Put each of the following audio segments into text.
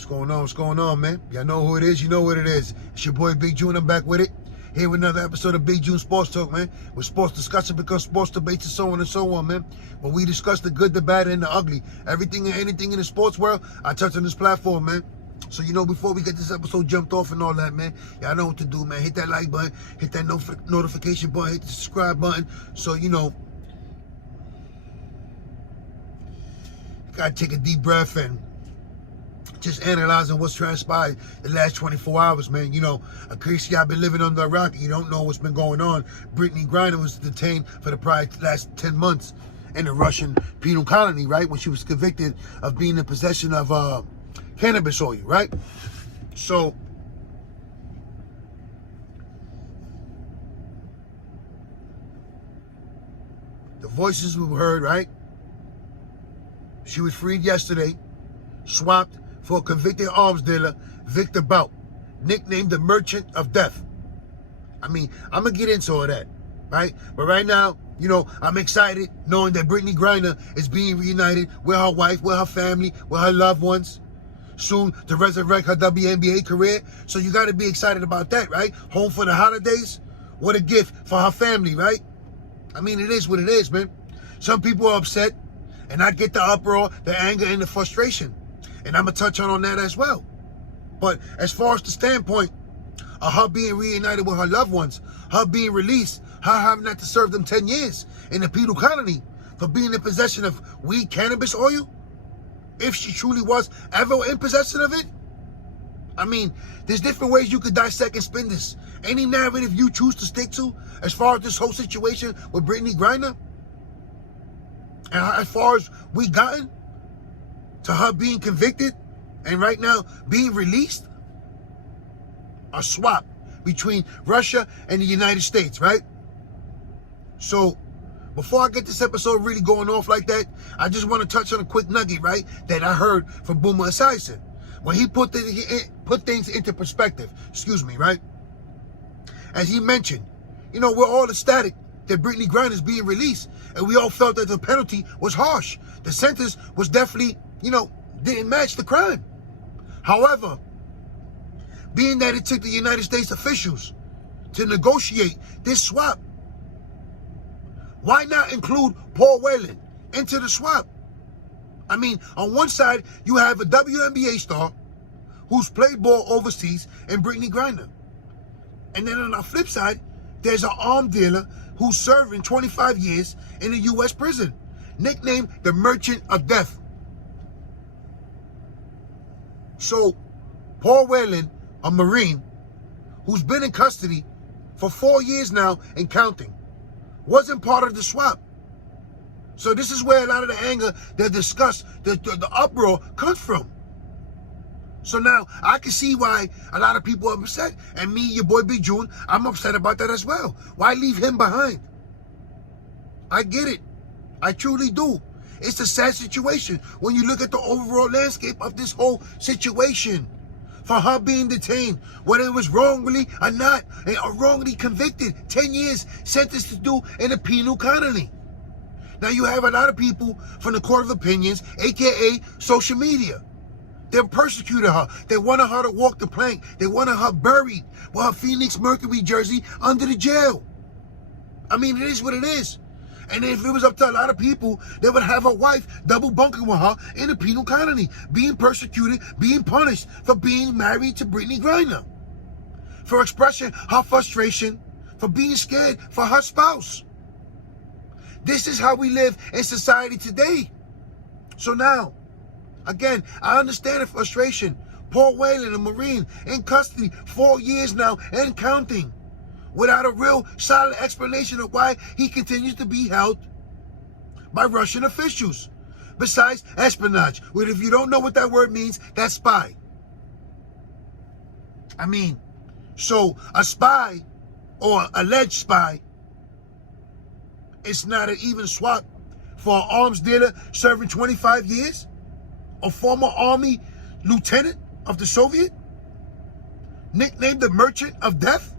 What's going on? What's going on, man? Y'all know who it is. You know what it is. It's your boy Big June. I'm back with it. Here with another episode of Big June Sports Talk, man. Where sports discussion becomes sports debates and so on and so on, man. Where we discuss the good, the bad, and the ugly. Everything and anything in the sports world, I touch on this platform, man. So, you know, before we get this episode jumped off and all that, man, y'all know what to do, man. Hit that like button, hit that notification button, hit the subscribe button. So, you know, gotta take a deep breath and just analyzing what's transpired the last 24 hours, man. You know, in case y'all been living under a rock, you don't know what's been going on. BRITTNEY GRINER was detained for the last 10 months in the Russian penal colony, right? When she was convicted of being in possession of cannabis oil, right? So, the voices we heard, right? She was freed yesterday, swapped for a convicted arms dealer, Victor Bout, nicknamed the Merchant of Death. I mean, I'm going to get into all that, right? But right now, you know, I'm excited knowing that BRITTNEY GRINER is being reunited with her wife, with her family, with her loved ones, soon to resurrect her WNBA career. So you got to be excited about that, right? Home for the holidays. What a gift for her family, right? I mean, it is what it is, man. Some people are upset, and I get the uproar, the anger, and the frustration. And I'm going to touch on that as well. But as far as the standpoint of her being reunited with her loved ones, her being released, her having not to serve them 10 years in the penal colony for being in possession of weed, cannabis oil, if she truly was ever in possession of it, I mean, there's different ways you could dissect and spin this. Any narrative you choose to stick to as far as this whole situation with BRITTNEY GRINER, and as far as we gotten to her being convicted and right now being released, a swap between Russia and the United States, right? So before I get this episode really going off like that, I just want to touch on a quick nugget, right, that I heard from Boomer Esiason when he put things into perspective, right? As he mentioned, you know, we're all ecstatic that BRITTNEY GRINER is being released, and we all felt that the penalty was harsh. The sentence was definitely, you know, didn't match the crime. However, being that it took the United States officials to negotiate this swap, why not include Paul Whelan into the swap? I mean, on one side, you have a WNBA star who's played ball overseas in BRITTNEY GRINER. And then on the flip side, there's an arm dealer who's serving 25 years in a U.S. prison, nicknamed the Merchant of Death. So, Paul Whelan, a Marine, who's been in custody for 4 years now and counting, wasn't part of the swap. So this is where a lot of the anger, the disgust, the uproar comes from. So now I can see why a lot of people are upset. And me, your boy Big June, I'm upset about that as well. Why leave him behind? I get it. I truly do. It's a sad situation when you look at the overall landscape of this whole situation. For her being detained, whether it was wrongly or not, or wrongly convicted, 10 years sentenced to do in a penal colony. Now you have a lot of people from the court of opinions, aka social media. They persecuted her. They wanted her to walk the plank. They wanted her buried with her Phoenix Mercury jersey under the jail. I mean, it is what it is. And if it was up to a lot of people, they would have her wife double bunking with her in a penal colony, being persecuted, being punished for being married to BRITTNEY GRINER, for expressing her frustration, for being scared for her spouse. This is how we live in society today. So now, again, I understand the frustration. Paul Whelan, a Marine, in custody 4 years now and counting, without a real solid explanation of why he continues to be held by Russian officials. Besides espionage, which if you don't know what that word means, that's spy. I mean, so a spy or alleged spy, it's not an even swap for an arms dealer serving 25 years? A former army lieutenant of the Soviet, nicknamed the Merchant of Death?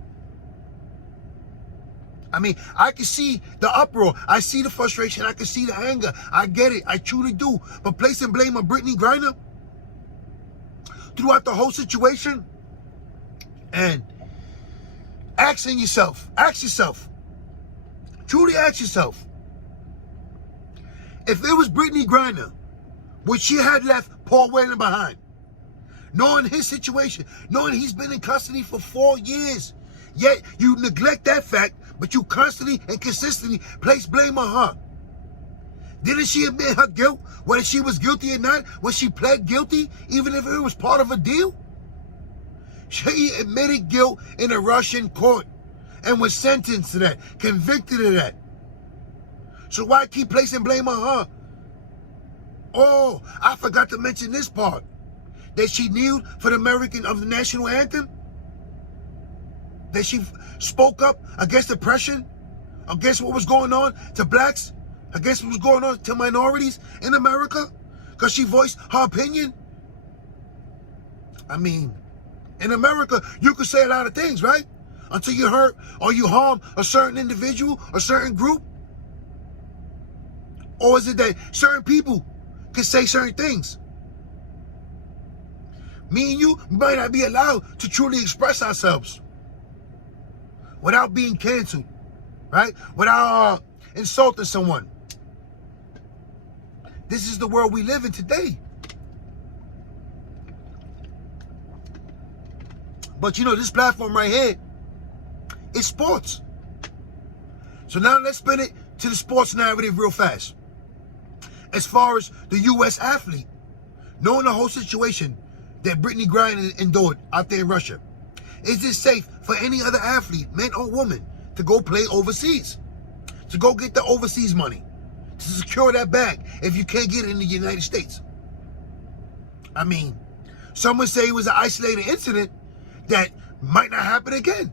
I mean, I can see the uproar. I see the frustration. I can see the anger. I get it. I truly do. But placing blame on BRITTNEY GRINER throughout the whole situation and ask yourself, truly ask yourself, if it was Brittney Griner, would she have left Paul Whelan behind? Knowing his situation, knowing he's been in custody for 4 years, yet you neglect that fact, but you constantly and consistently place blame on her. Didn't she admit her guilt, whether she was guilty or not, when she pled guilty, even if it was part of a deal? She admitted guilt in a Russian court and was sentenced to that, convicted of that. So why keep placing blame on her? Oh, I forgot to mention this part. That she kneeled for the national anthem? That she spoke up against oppression? Against what was going on to blacks? Against what was going on to minorities in America? Because she voiced her opinion? I mean, in America, you could say a lot of things, right? Until you hurt or you harm a certain individual, a certain group? Or is it that certain people can say certain things? Me and you might not be allowed to truly express ourselves without being canceled, right? Without insulting someone. This is the world we live in today. But you know, this platform right here is sports. So now let's spin it to the sports narrative real fast. As far as the U.S. athlete, knowing the whole situation that Brittney Griner endured out there in Russia, is it safe for any other athlete, man or woman, to go play overseas? To go get the overseas money? To secure that bag if you can't get it in the United States? I mean, some would say it was an isolated incident that might not happen again.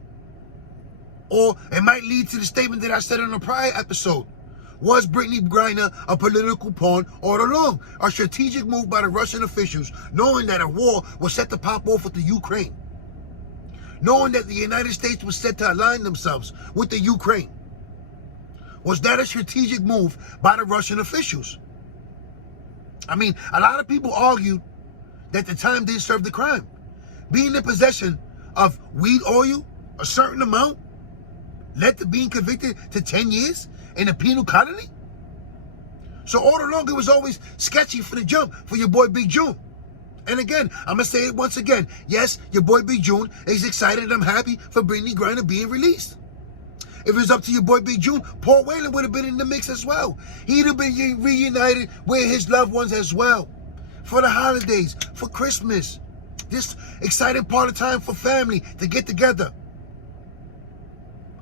Or it might lead to the statement that I said in a prior episode. Was Brittney Griner a political pawn all along? A strategic move by the Russian officials, knowing that a war was set to pop off with the Ukraine? Knowing that the United States was set to align themselves with the Ukraine? Was that a strategic move by the Russian officials? I mean, a lot of people argued that the time didn't serve the crime. Being in possession of weed oil, a certain amount, led to being convicted to 10 years in a penal colony? So all along, it was always sketchy for the jump for your boy Big June. And again, I'm going to say it once again. Yes, your boy Big June is excited and I'm happy for Brittney Griner being released. If it was up to your boy Big June, Paul Whelan would have been in the mix as well. He'd have been reunited with his loved ones as well. For the holidays, for Christmas. This exciting part of time for family to get together.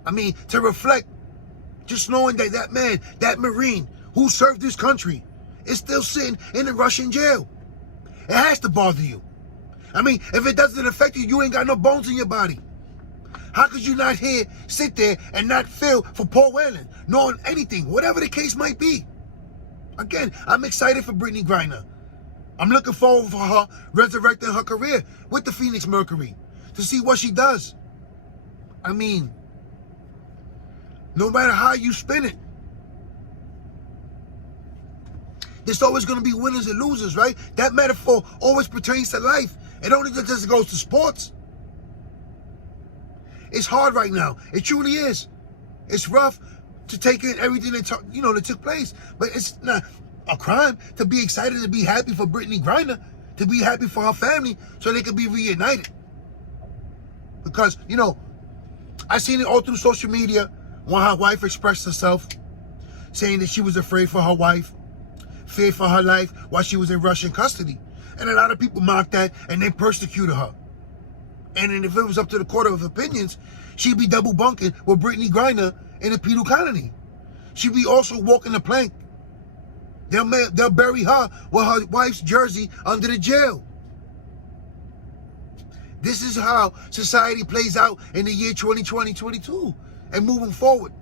I mean, to reflect. Just knowing that that man, that Marine who served this country is still sitting in a Russian jail. It has to bother you. I mean, if it doesn't affect you, you ain't got no bones in your body. How could you not sit there and not feel for Paul Whelan, knowing anything, whatever the case might be? Again, I'm excited for Brittney Griner. I'm looking forward for her resurrecting her career with the Phoenix Mercury to see what she does. I mean, no matter how you spin it, there's always going to be winners and losers, right? That metaphor always pertains to life. It only just goes to sports. It's hard right now. It truly is. It's rough to take in everything that took place. But it's not a crime to be excited, to be happy for Brittney Griner, to be happy for her family so they could be reunited. Because, I seen it all through social media when her wife expressed herself, saying that she was afraid for her wife, feared for her life while she was in Russian custody. And a lot of people mocked that and they persecuted her. And then if it was up to the court of opinions, she'd be double bunking with Brittney Griner in a penal colony. She'd be also walking the plank. They'll bury her with her wife's jersey under the jail. This is how society plays out in the year 2022 and moving forward.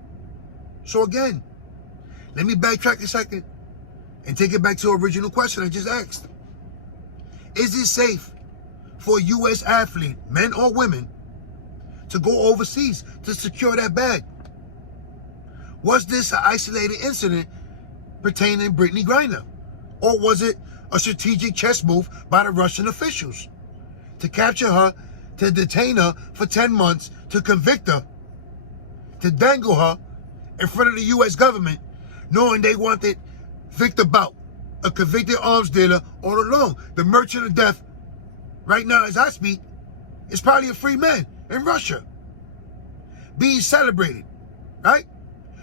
So again, let me backtrack a second and take it back to the original question I just asked. Is it safe for a U.S. athlete, men or women, to go overseas to secure that bag? Was this an isolated incident pertaining to Brittney Griner? Or was it a strategic chess move by the Russian officials? to capture her, to detain her for 10 months, to convict her, to dangle her in front of the U.S. government, knowing they wanted Victor Bout, a convicted arms dealer, all along. The merchant of death, right now as I speak, is probably a free man in Russia, being celebrated, right?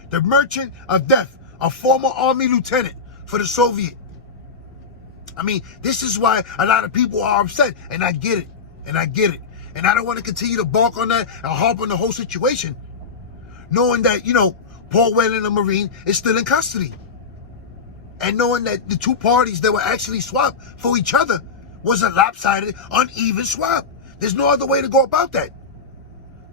The merchant of death, a former army lieutenant for the Soviet. I mean, this is why a lot of people are upset, and I get it, and I get it. And I don't want to continue to bark on that and harp on the whole situation, knowing that, you know, Paul Whelan, the Marine, is still in custody. And knowing that the two parties that were actually swapped for each other was a lopsided, uneven swap. There's no other way to go about that.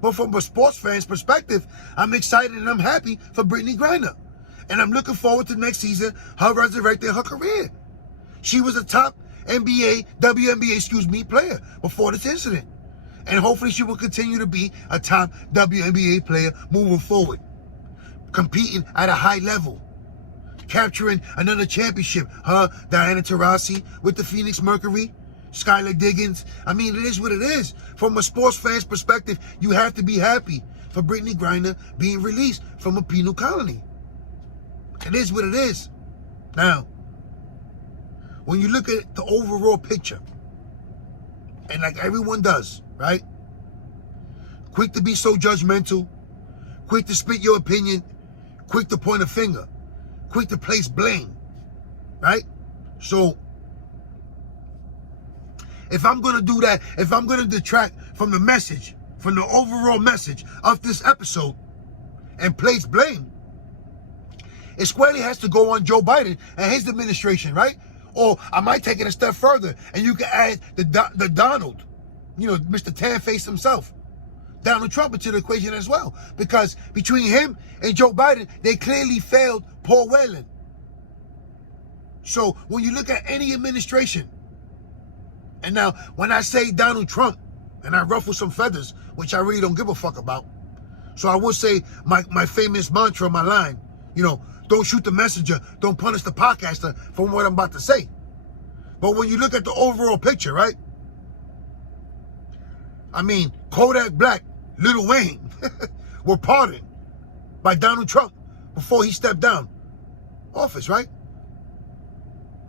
But from a sports fan's perspective, I'm excited and I'm happy for BRITTNEY Griner. And I'm looking forward to next season, her resurrecting her career. She was a top WNBA player before this incident. And hopefully she will continue to be a top WNBA player moving forward, competing at a high level, capturing another championship. Her, Diana Taurasi with the Phoenix Mercury, Skylar Diggins. I mean, it is what it is. From a sports fan's perspective, you have to be happy for BRITTNEY Griner being released from a penal colony. It is what it is. Now, when you look at the overall picture, and like everyone does, right? Quick to be so judgmental, quick to spit your opinion, quick to point a finger, quick to place blame, right? So, if I'm going to do that, if I'm going to detract from the message, from the overall message of this episode and place blame, it squarely has to go on Joe Biden and his administration, right? Or I might take it a step further and you can add the Donald, you know, Mr. Tan-Face himself, Donald Trump, into the equation as well. Because between him and Joe Biden, they clearly failed Paul Whelan. So when you look at any administration, and now when I say Donald Trump, and I ruffle some feathers, which I really don't give a fuck about, so I will say my famous mantra, my line, you know, don't shoot the messenger, don't punish the podcaster from what I'm about to say. But when you look at the overall picture, right? I mean, Kodak Black, Lil Wayne were pardoned by Donald Trump before he stepped down office, right?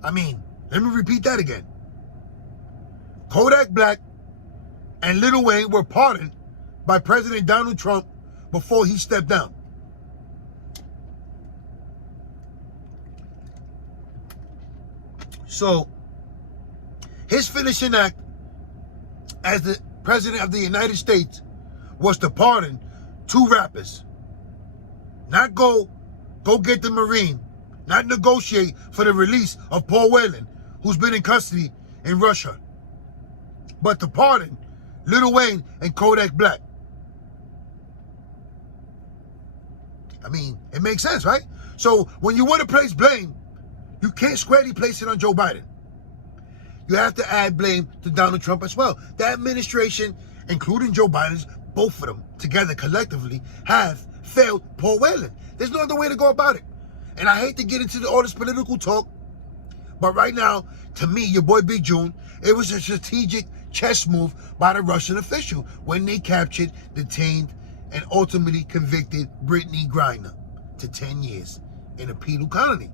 I mean, let me repeat that again. Kodak Black and Lil Wayne were pardoned by President Donald Trump before he stepped down. So, his finishing act as the President of the United States was to pardon two rappers. Not go get the Marine, not negotiate for the release of Paul Whelan, who's been in custody in Russia, but to pardon Lil Wayne and Kodak Black. I mean, it makes sense, right? So when you want to place blame, you can't squarely place it on Joe Biden. You have to add blame to Donald Trump as well. The administration, including Joe Biden's, both of them together collectively, have failed Paul Whelan. There's no other way to go about it. And I hate to get into all this political talk, but right now, to me, your boy Big June, it was a strategic chess move by the Russian official when they captured, detained, and ultimately convicted BRITTNEY Griner to 10 years in a penal colony.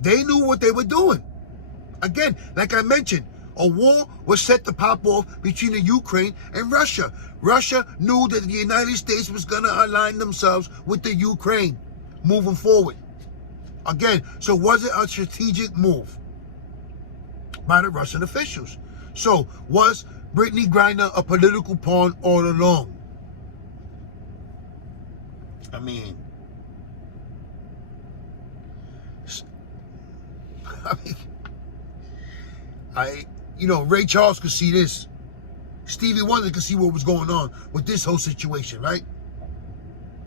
They knew what they were doing. Again, like I mentioned, a war was set to pop off between the Ukraine and Russia. Russia knew that the United States was going to align themselves with the Ukraine moving forward. Again, so was it a strategic move by the Russian officials? So was BRITTNEY Griner a political pawn all along? I mean, Ray Charles could see this. Stevie Wonder could see what was going on with this whole situation, right?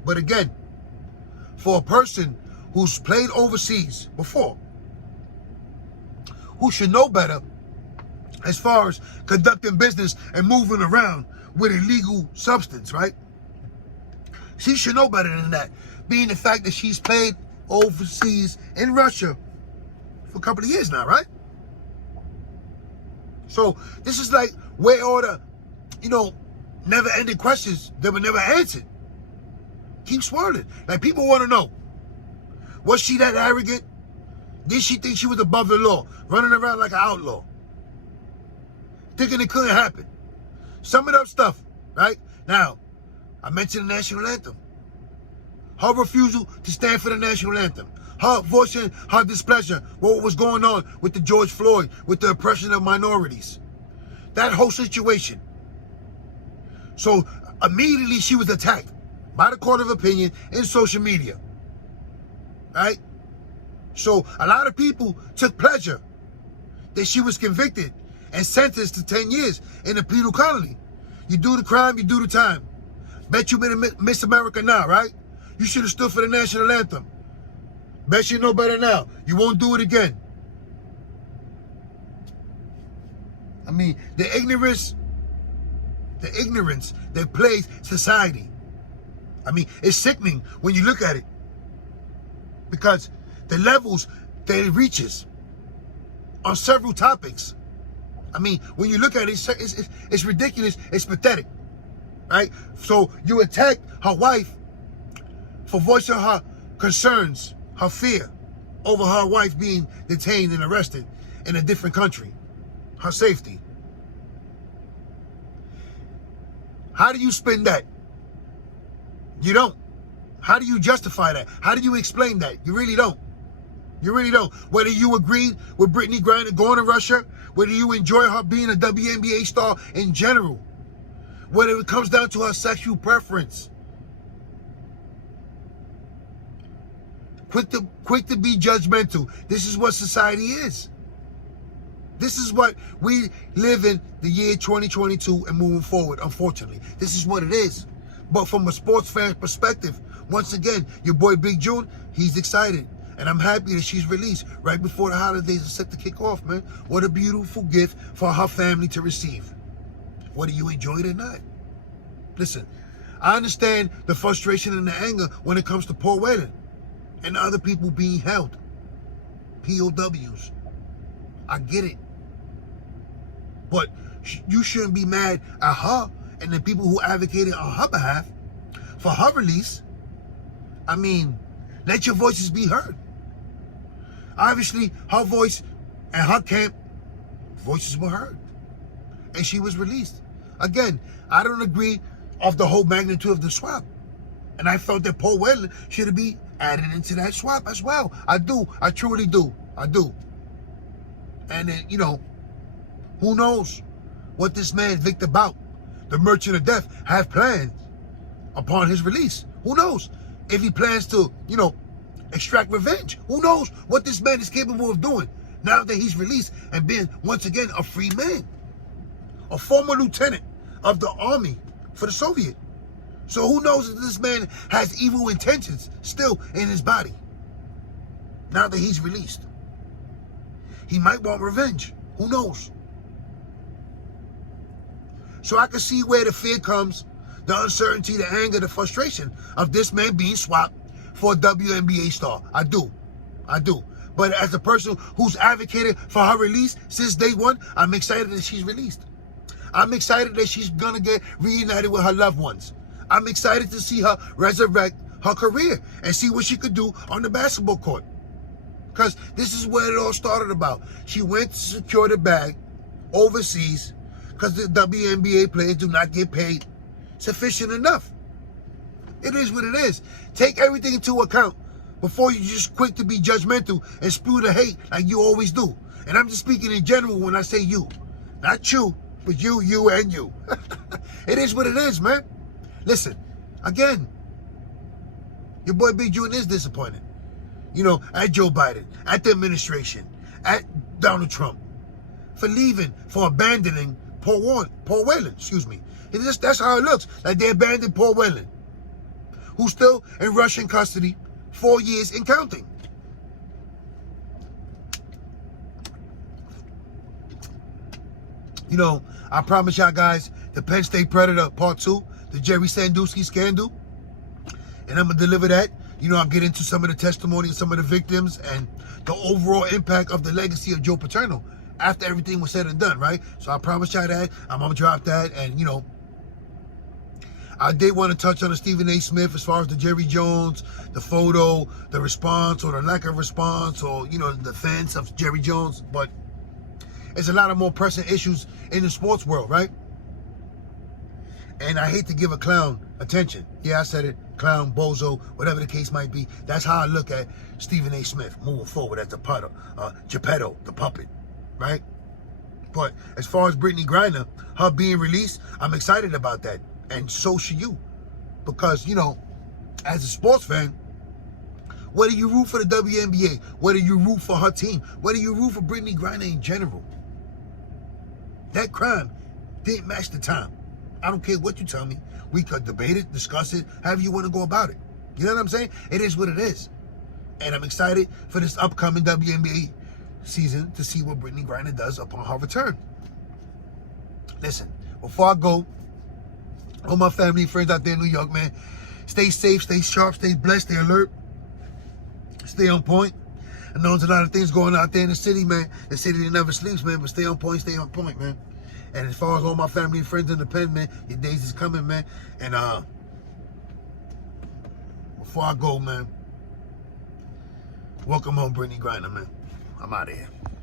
But again, for a person who's played overseas before, who should know better as far as conducting business and moving around with illegal substance, right? She should know better than that, being the fact that she's played overseas in Russia for a couple of years now, right? So this is like where all the, never-ending questions that were never answered keep swirling. Like, people want to know, was she that arrogant? Did she think she was above the law, running around like an outlaw, thinking it couldn't happen? Sum it up stuff, right? Now, I mentioned the national anthem. Her refusal to stand for the national anthem. Her voicing her displeasure with what was going on with the George Floyd, with the oppression of minorities. That whole situation. So immediately she was attacked by the court of opinion in social media. Right? So a lot of people took pleasure that she was convicted and sentenced to 10 years in a penal colony. You do the crime, you do the time. Bet you been a Miss America now, right? You should have stood for the national anthem. Bet you know better now. You won't do it again. I mean, the ignorance that plagues society. I mean, it's sickening when you look at it. Because the levels that it reaches on several topics. I mean, when you look at it, it's ridiculous. It's pathetic, right? So you attack her wife for voicing her concerns, her fear over her wife being detained and arrested in a different country, her safety. How do you spin that? You don't. How do you justify that? How do you explain that? You really don't. You really don't. Whether you agree with Brittney Griner going to Russia, whether you enjoy her being a WNBA star in general, whether it comes down to her sexual preference. Quick to be judgmental. This is what society is. This is what we live in the year 2022 and moving forward, unfortunately. This is what it is. But from a sports fan perspective, once again, your boy Big June, he's excited. And I'm happy that she's released right before the holidays are set to kick off, man. What a beautiful gift for her family to receive. Whether you enjoy it or not. Listen, I understand the frustration and the anger when it comes to Paul Whelan and other people being held. POWs. I get it. But you shouldn't be mad at her and the people who advocated on her behalf for her release. I mean, let your voices be heard. Obviously, her voice and her camp voices were heard. And she was released. Again, I don't agree of the whole magnitude of the swap. And I felt that Paul Whelan should be added into that swap as well. I do. I truly do. I do. And then, who knows what this man, Victor Bout, the merchant of death, have planned upon his release. Who knows? If he plans to, extract revenge. Who knows what this man is capable of doing now that he's released and being, once again, a free man. A former lieutenant of the army for the Soviet. So who knows if this man has evil intentions still in his body now that he's released. He might want revenge. Who knows? So I can see where the fear comes, the uncertainty, the anger, the frustration of this man being swapped for a WNBA star. I do. But as a person who's advocated for her release since day one, I'm excited that she's released. I'm excited that she's going to get reunited with her loved ones. I'm excited to see her resurrect her career and see what she could do on the basketball court. Because this is where it all started about. She went to secure the bag overseas because the WNBA players do not get paid sufficient enough. It is what it is. Take everything into account before you just quick to be judgmental and spew the hate like you always do. And I'm just speaking in general when I say you. Not you, but you, and you. It is what it is, man. Listen, again, your boy Big June is disappointed. At Joe Biden, at the administration, at Donald Trump, for leaving, for abandoning Paul Whelan, excuse me. That's how it looks, like they abandoned Paul Whelan, who's still in Russian custody, 4 years and counting. I promise y'all guys, the Penn State Predator Part 2, the Jerry Sandusky scandal, and I'm going to deliver that. I'll get into some of the testimony of some of the victims and the overall impact of the legacy of Joe Paterno after everything was said and done, right? So I promised y'all that. I'm going to drop that. And, you know, I did want to touch on the Stephen A. Smith as far as the Jerry Jones, the photo, the response or the lack of response, or, you know, the defense of Jerry Jones. But there's a lot of more pressing issues in the sports world, right? And I hate to give a clown attention. Yeah, I said it. Clown, bozo, whatever the case might be. That's how I look at Stephen A. Smith moving forward as the Geppetto, the puppet, right? But as far as Brittney Griner, her being released, I'm excited about that. And so should you. Because, you know, as a sports fan, whether you root for the WNBA, whether you root for her team, whether you root for Brittney Griner in general, that crime didn't match the time. I don't care what you tell me. We could debate it, discuss it, however you want to go about it. You know what I'm saying? It is what it is. And I'm excited for this upcoming WNBA season to see what Brittney Griner does upon her return. Listen, before I go, all my family, friends out there in New York, man, stay safe, stay sharp, stay blessed, stay alert, stay on point. I know there's a lot of things going on out there in the city, man. The city that never sleeps, man, but stay on point, man. And as far as all my family and friends in the pen, man, your days is coming, man. And before I go, man, welcome home, Brittney Griner, man. I'm out of here.